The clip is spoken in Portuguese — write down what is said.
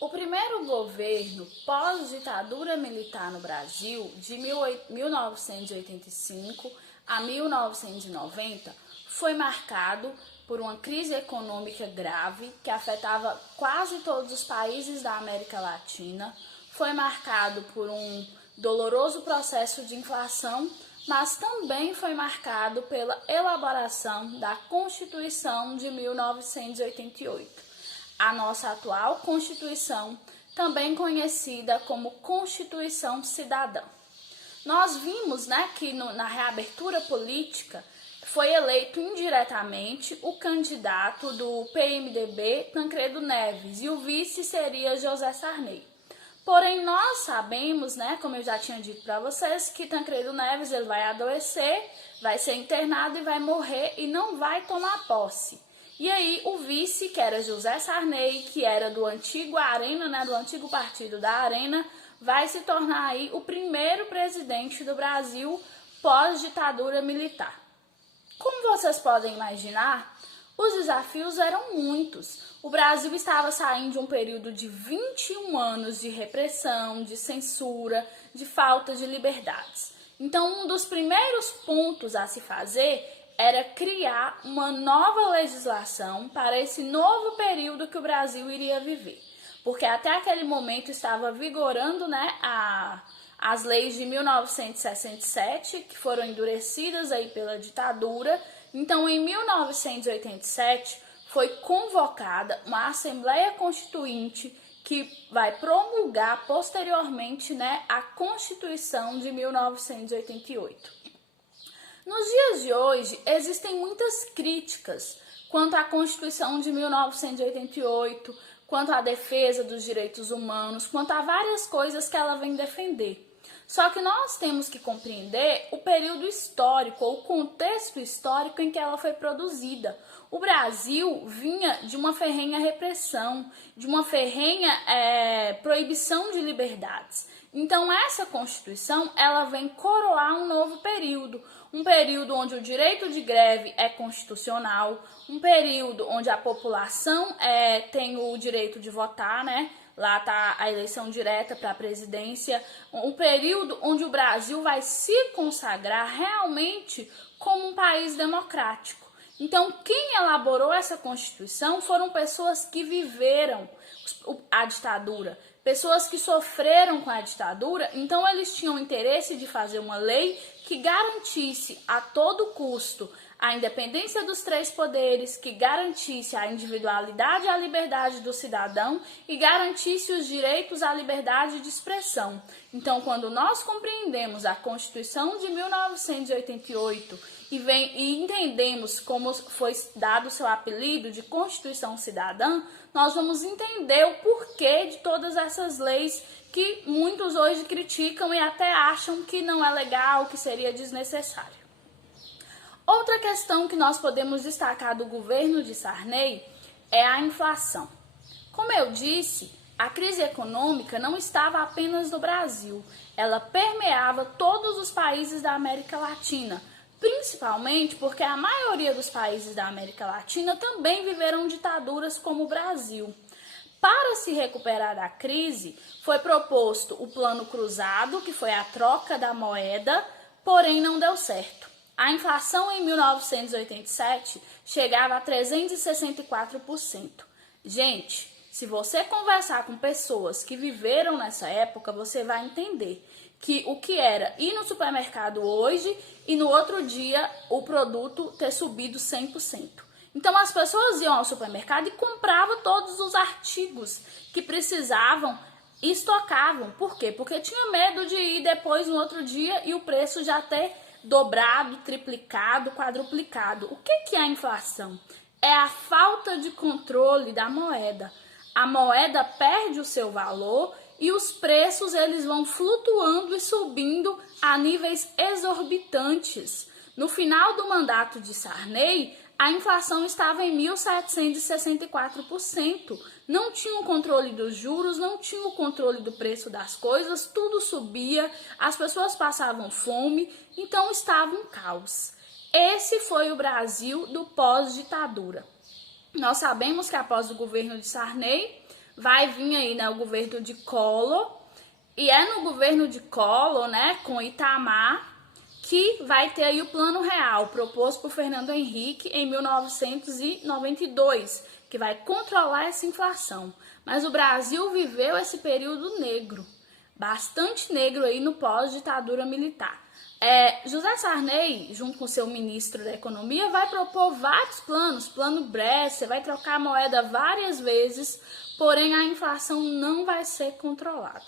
O primeiro governo pós-ditadura militar no Brasil, de 1985 a 1990, foi marcado por uma crise econômica grave que afetava quase todos os países da América Latina, foi marcado por um doloroso processo de inflação, mas também foi marcado pela elaboração da Constituição de 1988. A nossa atual Constituição, também conhecida como Constituição Cidadã. Nós vimos, que na reabertura política foi eleito indiretamente o candidato do PMDB, Tancredo Neves, e o vice seria José Sarney. Porém, nós sabemos, como eu já tinha dito para vocês, que Tancredo Neves ele vai adoecer, vai ser internado e vai morrer e não vai tomar posse. E aí o vice, que era José Sarney, que era do antigo Arena, do antigo partido da Arena, vai se tornar aí o primeiro presidente do Brasil pós-ditadura militar. Como vocês podem imaginar, os desafios eram muitos. O Brasil estava saindo de um período de 21 anos de repressão, de censura, de falta de liberdades. Então, um dos primeiros pontos a se fazer era criar uma nova legislação para esse novo período que o Brasil iria viver. Porque até aquele momento estava vigorando as leis de 1967, que foram endurecidas aí pela ditadura. Então, em 1987, foi convocada uma Assembleia Constituinte que vai promulgar posteriormente a Constituição de 1988. Nos dias de hoje, existem muitas críticas quanto à Constituição de 1988, quanto à defesa dos direitos humanos, quanto a várias coisas que ela vem defender. Só que nós temos que compreender o período histórico, ou o contexto histórico em que ela foi produzida. O Brasil vinha de uma ferrenha repressão, de uma ferrenha proibição de liberdades. Então, essa Constituição, ela vem coroar um novo período. Um período onde o direito de greve é constitucional, um período onde a população tem o direito de votar, Lá está a eleição direta para a presidência, um período onde o Brasil vai se consagrar realmente como um país democrático. Então, quem elaborou essa Constituição foram pessoas que viveram a ditadura, pessoas que sofreram com a ditadura, então eles tinham interesse de fazer uma lei que garantisse a todo custo a independência dos três poderes, que garantisse a individualidade e a liberdade do cidadão e garantisse os direitos à liberdade de expressão. Então, quando nós compreendemos a Constituição de 1988 e entendemos como foi dado seu apelido de Constituição Cidadã, nós vamos entender o porquê de todas essas leis que muitos hoje criticam e até acham que não é legal, que seria desnecessário. Outra questão que nós podemos destacar do governo de Sarney é a inflação. Como eu disse, a crise econômica não estava apenas no Brasil, ela permeava todos os países da América Latina, principalmente porque a maioria dos países da América Latina também viveram ditaduras como o Brasil. Para se recuperar da crise, foi proposto o Plano Cruzado, que foi a troca da moeda, porém não deu certo. A inflação em 1987 chegava a 364%. Gente, se você conversar com pessoas que viveram nessa época, você vai entender que o que era ir no supermercado hoje e no outro dia o produto ter subido 100%. Então as pessoas iam ao supermercado e compravam todos os artigos que precisavam e estocavam. Por quê? Porque tinha medo de ir depois no outro dia e o preço já ter dobrado, triplicado, quadruplicado. O que é a inflação? É a falta de controle da moeda. A moeda perde o seu valor e os preços eles vão flutuando e subindo a níveis exorbitantes. No final do mandato de Sarney, a inflação estava em 1.764%. Não tinha o controle dos juros, não tinha o controle do preço das coisas, tudo subia, as pessoas passavam fome, então estava um caos. Esse foi o Brasil do pós-ditadura. Nós sabemos que após o governo de Sarney, vai vir aí, né, o governo de Collor, e é no governo de Collor, né, com Itamar, que vai ter aí o Plano Real, proposto por Fernando Henrique em 1992, que vai controlar essa inflação. Mas o Brasil viveu esse período negro, bastante negro aí no pós-ditadura militar. José Sarney, junto com seu ministro da Economia, vai propor vários planos, plano Bresser, vai trocar a moeda várias vezes, porém a inflação não vai ser controlada.